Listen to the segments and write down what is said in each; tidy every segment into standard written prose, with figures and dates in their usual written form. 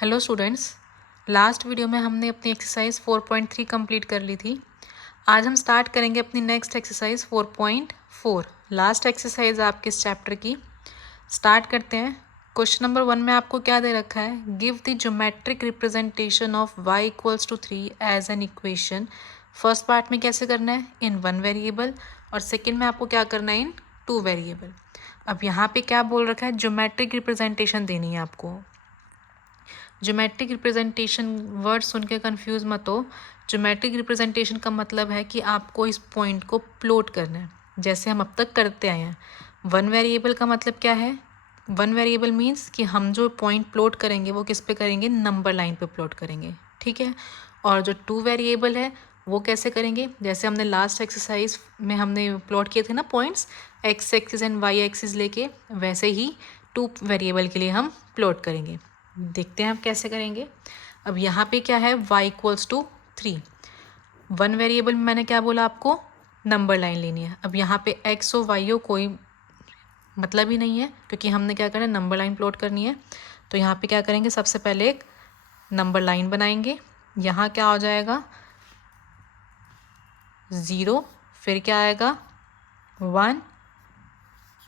Hello students, last video में हमने अपनी एक्सरसाइज 4.3 कंप्लीट कर ली थी। आज हम स्टार्ट करेंगे अपनी नेक्स्ट एक्सरसाइज 4.4। लास्ट एक्सरसाइज आपके इस चैप्टर की। स्टार्ट करते हैं। क्वेश्चन नंबर 1 में आपको क्या दे रखा है? Give the geometric representation of y equals to 3 as an equation. First part में कैसे करना है? इन 1 वेरिएबल, और सेकेंड में आपको क्या करना है? इन 2 वेरिएबल। अब यहाँ पे क्या बोल रखा है? ज्योमेट्रिक रिप्रेजेंटेशन देनी है आपको। ज्योमेट्रिक रिप्रेजेंटेशन वर्ड सुन के कन्फ्यूज़ मत हो। ज्योमेट्रिक रिप्रेजेंटेशन का मतलब है कि आपको इस पॉइंट को प्लॉट करना है, जैसे हम अब तक करते आए हैं। 1 वेरिएबल का मतलब क्या है? 1 वेरिएबल मीन्स कि हम जो पॉइंट प्लॉट करेंगे वो किस पे करेंगे? नंबर लाइन पे प्लॉट करेंगे, ठीक है। और जो 2 वेरिएबल है वो कैसे करेंगे? जैसे हमने लास्ट एक्सरसाइज में हमने प्लॉट किए थे ना points, x axis and y axis लेके, वैसे ही 2 वेरिएबल के लिए हम प्लॉट करेंगे। देखते हैं हम कैसे करेंगे। अब यहाँ पे क्या है? y equals to 3। 1 वेरिएबल में मैंने क्या बोला आपको? नंबर लाइन लेनी है। अब यहाँ पे x और y हो कोई मतलब ही नहीं है, क्योंकि हमने क्या करना है? नंबर लाइन प्लॉट करनी है। तो यहाँ पे क्या करेंगे? सबसे पहले एक नंबर लाइन बनाएंगे। यहाँ क्या हो जाएगा? 0, फिर क्या आएगा? 1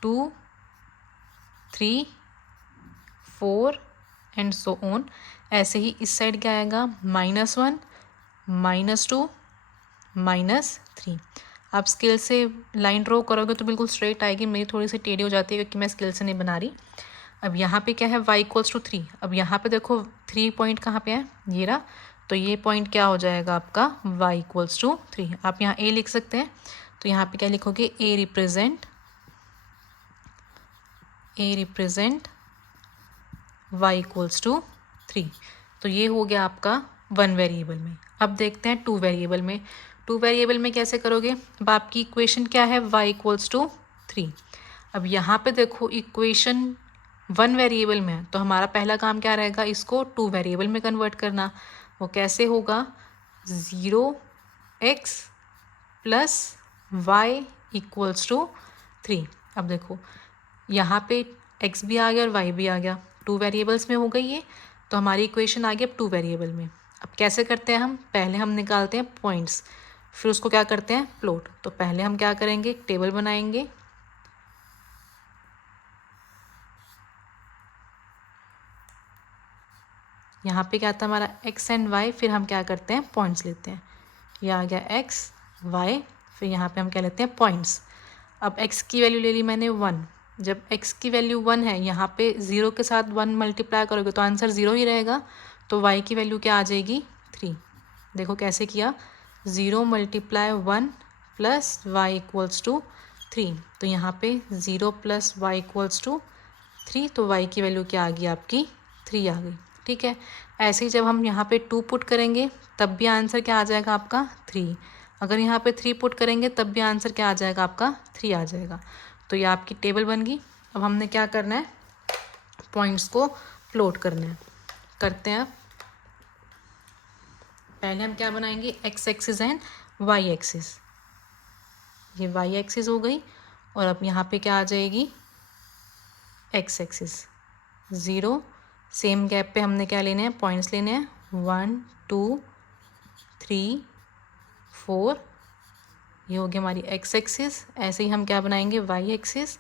2 3 4 एंड सो ऑन। ऐसे ही इस साइड क्या आएगा? -1 -2 -3। आप स्केल से लाइन ड्रॉ करोगे तो बिल्कुल स्ट्रेट आएगी। मेरी थोड़ी सी टेढ़ी हो जाती है क्योंकि मैं स्केल से नहीं बना रही। अब यहाँ पे क्या है? y equals to 3। अब यहाँ पे देखो 3 पॉइंट कहाँ पे है? ये रहा। तो ये पॉइंट क्या हो जाएगा आपका? y equals to 3। आप यहाँ a लिख सकते हैं। तो यहाँ पे क्या लिखोगे? a represent y equals to 3। तो ये हो गया आपका 1 वेरिएबल में। अब देखते हैं 2 वेरिएबल में। 2 वेरिएबल में कैसे करोगे? अब आपकी इक्वेशन क्या है? y equals to 3। अब यहाँ पे देखो इक्वेशन 1 वेरिएबल में है, तो हमारा पहला काम क्या रहेगा? इसको 2 वेरिएबल में कन्वर्ट करना। वो कैसे होगा? 0x plus y equals to 3। अब देखो यहाँ पे x भी आ गया और y भी आ गया, 2 वेरिएबल्स में हो गई ये। तो हमारी इक्वेशन आ गई अब 2 वेरिएबल में। अब कैसे करते हैं हम? पहले हम निकालते हैं पॉइंट्स, फिर उसको क्या करते हैं? प्लॉट। तो पहले हम क्या करेंगे? एक टेबल बनाएंगे। यहाँ पे क्या था हमारा? x एंड y, फिर हम क्या करते हैं? पॉइंट्स लेते हैं। ये आ गया x y, फिर यहाँ पे हम क्या लेते हैं? पॉइंट्स। अब x की वैल्यू ले ली मैंने 1। जब x की वैल्यू 1 है, यहाँ पे 0 के साथ 1 मल्टीप्लाई करोगे तो आंसर 0 ही रहेगा। तो y की वैल्यू क्या आ जाएगी? 3। देखो कैसे किया? 0 × 1 प्लस y इक्वल्स टू 3। तो यहाँ पे 0 + y इक्वल्स टू 3। तो y की वैल्यू क्या आ गई आपकी? 3 आ गई, ठीक है। ऐसे ही जब हम यहाँ पे 2 पुट करेंगे तब भी आंसर क्या आ जाएगा आपका? 3। अगर यहाँ पे 3 पुट करेंगे तब भी आंसर क्या आ जाएगा आपका? 3 आ जाएगा। तो ये आपकी टेबल बन गई। अब हमने क्या करना है? पॉइंट्स को प्लॉट करना है। करते हैं। पहले हम क्या बनाएंगे? x axis and y axis. ये y एक्सिस हो गई, और अब यहाँ पे क्या आ जाएगी? x axis. 0, सेम गैप पे हमने क्या लेने हैं? पॉइंट्स लेने हैं। 1 2 3 4। ये हो गई हमारी x एक्सिस। ऐसे ही हम क्या बनाएंगे? y axis.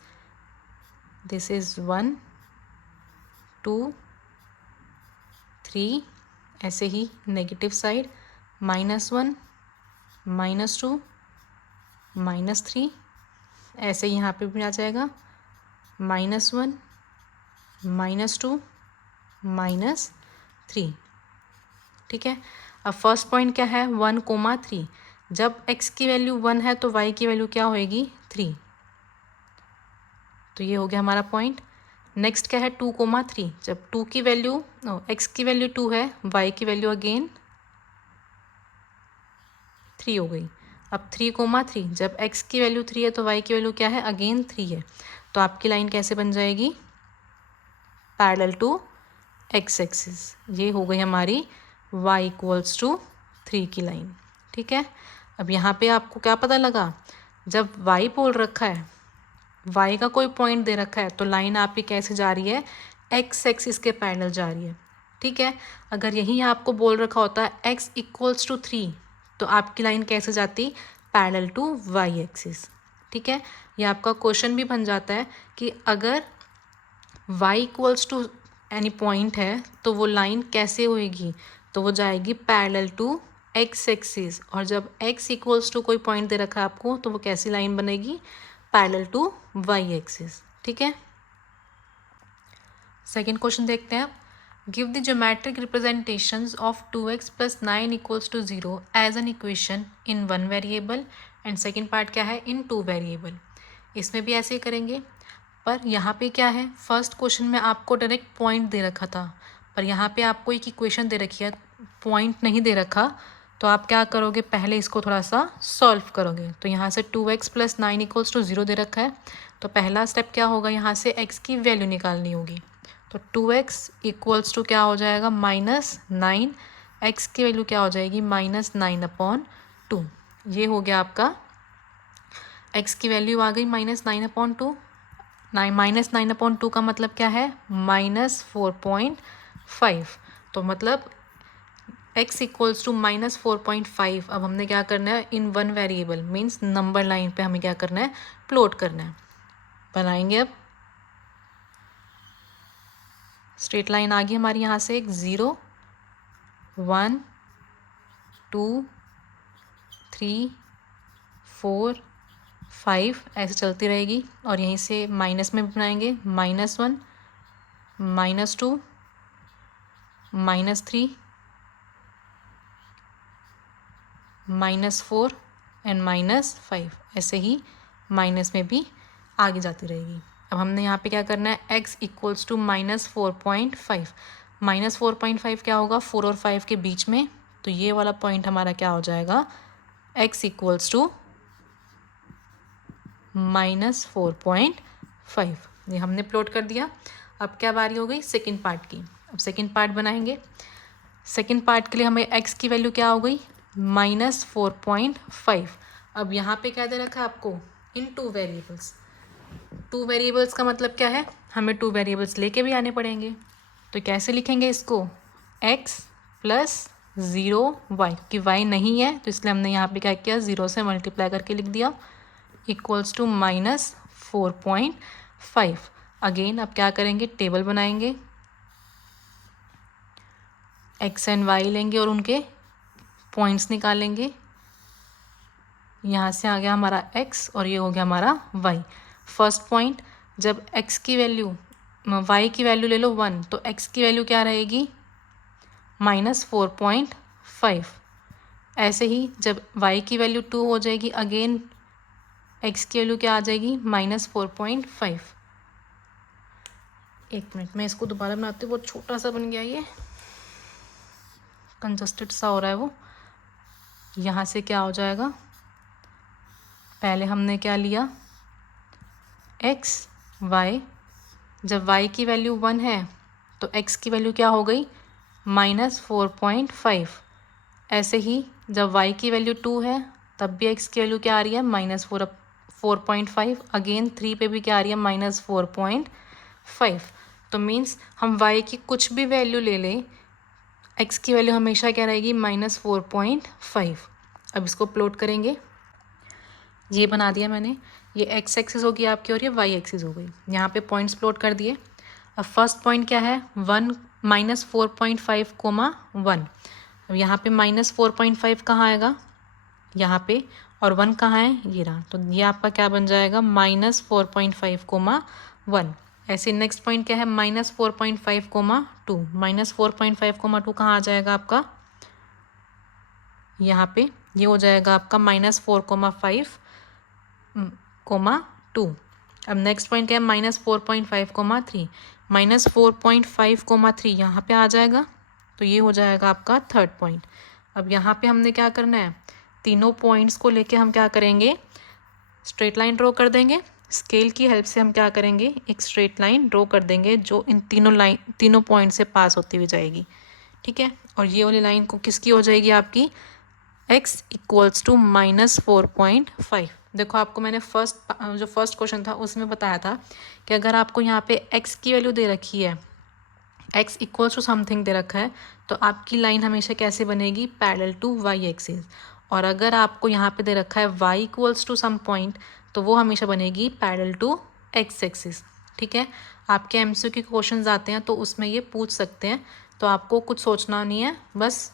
This is 1 2 3। ऐसे ही नेगेटिव साइड -1 -2 -3। ऐसे ही यहाँ पे भी आ जाएगा -1 -2 -3, ठीक है। अब फर्स्ट पॉइंट क्या है? 1, 3। जब x की वैल्यू 1 है तो y की वैल्यू क्या होएगी? 3। तो ये हो गया हमारा पॉइंट। नेक्स्ट क्या है? 2, 3। जब 2 की वैल्यू x की वैल्यू 2 है, y की वैल्यू अगेन 3 हो गई। अब 3, 3। जब x की वैल्यू 3 है तो y की वैल्यू क्या है? अगेन 3 है। तो आपकी लाइन कैसे बन जाएगी? Parallel to x axis. ये हो गई हमारी y इक्वल्स टू 3 की लाइन, ठीक है। अब यहाँ पे आपको क्या पता लगा? जब y बोल रखा है, y का कोई पॉइंट दे रखा है, तो लाइन आपकी कैसे जा रही है? x एक्सिस के पैरेलल जा रही है, ठीक है। अगर यही आपको बोल रखा होता है x इक्वल्स टू 3, तो आपकी लाइन कैसे जाती, पैरेलल टू वाई एक्सिस। ठीक है, ये आपका क्वेश्चन भी बन जाता है कि अगर y equals to any point है तो वो लाइन कैसे होएगी, तो वो जाएगी पैरेलल टू x एक्सिस, और जब x इक्वल्स टू कोई पॉइंट दे रखा है आपको तो वो कैसी लाइन बनेगी, पैरेलल टू y एक्सिस। ठीक है, सेकेंड क्वेश्चन देखते हैं। Give the geometric representations of 2x plus 9 equals to 0 as an equation in 1 variable, and second part क्या है, इन 2 वेरिएबल। इसमें भी ऐसे ही करेंगे, पर यहाँ पे क्या है, फर्स्ट क्वेश्चन में आपको डायरेक्ट पॉइंट दे रखा था, पर यहाँ पे आपको एक इक्वेशन दे रखी है, पॉइंट नहीं दे रखा, तो आप क्या करोगे, पहले इसको थोड़ा सा सॉल्व करोगे। तो यहाँ से 2x प्लस 9 इक्वल्स टू 0 दे रखा है, तो पहला स्टेप क्या होगा, यहाँ से x की वैल्यू निकालनी होगी। तो 2x इक्वल्स टू क्या हो जाएगा, -9, x की वैल्यू क्या हो जाएगी, -9/2। ये हो गया आपका, x की वैल्यू आ गई -9/2। -9/2 का मतलब क्या है, -4.5। तो मतलब x इक्वल्स टू -4.5। अब हमने क्या करना है, इन 1 वेरिएबल मीन्स नंबर लाइन पे हमें क्या करना है, प्लॉट करना है। बनाएंगे, अब स्ट्रेट लाइन आ गई हमारी, यहाँ से एक 0 1 2 3 4 5 ऐसे चलती रहेगी, और यहीं से माइनस में भी बनाएंगे, -1 -2 -3 -4 एंड -5, ऐसे ही माइनस में भी आगे जाती रहेगी। अब हमने यहाँ पे क्या करना है, x इक्वल्स टू -4.5। -4.5 क्या होगा, 4 और 5 के बीच में, तो ये वाला पॉइंट हमारा क्या हो जाएगा, x इक्वल्स टू -4.5। ये हमने प्लॉट कर दिया। अब क्या बारी हो गई सेकेंड पार्ट की। अब सेकेंड पार्ट बनाएंगे। सेकेंड पार्ट के लिए हमें x की वैल्यू क्या हो गई, -4.5। अब यहाँ पे क्या दे रखा है आपको, इन 2 वेरिएबल्स। 2 वेरिएबल्स का मतलब क्या है, हमें 2 वेरिएबल्स लेके भी आने पड़ेंगे। तो कैसे लिखेंगे इसको, x प्लस 0y, कि y नहीं है तो इसलिए हमने यहाँ पे क्या किया, 0 से मल्टीप्लाई करके लिख दिया, इक्वल्स टू -4.5। अगेन अब क्या करेंगे, टेबल बनाएंगे, x एंड y लेंगे और उनके पॉइंट्स निकालेंगे। यहाँ से आ गया हमारा x और ये हो गया हमारा y। फर्स्ट पॉइंट, जब x की वैल्यू, y की वैल्यू ले लो 1, तो x की वैल्यू क्या रहेगी, -4.5। ऐसे ही जब y की वैल्यू 2 हो जाएगी, अगेन x की वैल्यू क्या आ जाएगी, -4.5। एक मिनट मैं इसको दोबारा बनाती हूँ, बहुत छोटा सा बन गया, ये कंजस्टेड सा हो रहा है वो। यहाँ से क्या हो जाएगा, पहले हमने क्या लिया, x y, जब y की वैल्यू 1 है तो x की वैल्यू क्या हो गई, -4.5। ऐसे ही जब y की वैल्यू 2 है तब भी x की वैल्यू क्या आ रही है, -4.5। अगेन 3 पे भी क्या आ रही है, -4.5। तो मीन्स हम y की कुछ भी वैल्यू ले लें, x की वैल्यू हमेशा क्या रहेगी, -4.5। अब इसको प्लॉट करेंगे, ये बना दिया मैंने, ये x एक्सिस होगी आपकी और ये y एक्सिस हो गई। यहाँ पे पॉइंट्स प्लॉट कर दिए। अब फर्स्ट पॉइंट क्या है, 1 -4.5, 1। अब यहाँ पे -4.5 कहाँ आएगा, यहाँ पे, और 1 कहाँ है, ये रहा। तो ये आपका क्या बन जाएगा, -4.5, 1। ऐसे नेक्स्ट पॉइंट क्या है, -4.5, 2। -4.5, 2 कहाँ आ जाएगा आपका, यहाँ पे ये हो जाएगा आपका -4.5, 2। अब नेक्स्ट पॉइंट क्या है, -4.5, 3। -4.5, 3 यहाँ पे आ जाएगा, तो ये हो जाएगा आपका थर्ड पॉइंट। अब यहाँ पे हमने क्या करना है, तीनों पॉइंट्स को लेके हम क्या करेंगे, स्ट्रेट लाइन ड्रॉ कर देंगे। स्केल की हेल्प से हम क्या करेंगे, एक स्ट्रेट लाइन ड्रॉ कर देंगे जो इन तीनों पॉइंट से पास होती हुई जाएगी। ठीक है, और ये वाली लाइन को किसकी हो जाएगी आपकी, x इक्वल्स टू -4.5। देखो आपको मैंने जो फर्स्ट क्वेश्चन था उसमें बताया था कि अगर आपको यहाँ पे x की वैल्यू दे रखी है x इक्वल्स टू समथिंग दे रखा है तो आपकी लाइन हमेशा कैसे बनेगी, पैरेलल टू y एक्सिस। और अगर आपको यहाँ पे दे रखा है y equals to some point तो वो हमेशा बनेगी पैरेलल टू x एक्सिस। ठीक है, आपके एमसीक्यू के क्वेश्चंस आते हैं तो उसमें ये पूछ सकते हैं, तो आपको कुछ सोचना नहीं है, बस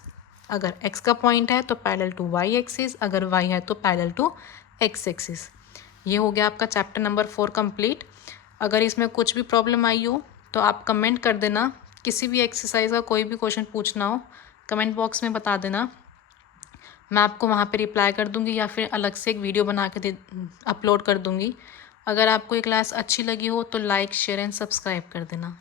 अगर x का पॉइंट है तो पैरेलल टू y एक्सिस, अगर y है तो पैरेलल टू x एक्सिस। ये हो गया आपका चैप्टर नंबर 4 कंप्लीट। अगर इसमें कुछ भी प्रॉब्लम आई हो तो आप कमेंट कर देना, किसी भी एक्सरसाइज का कोई भी क्वेश्चन पूछना हो कमेंट बॉक्स में बता देना, मैं आपको वहाँ पे रिप्लाई कर दूँगी या फिर अलग से एक वीडियो बना के अपलोड कर दूँगी। अगर आपको ये क्लास अच्छी लगी हो तो लाइक शेयर एंड सब्सक्राइब कर देना।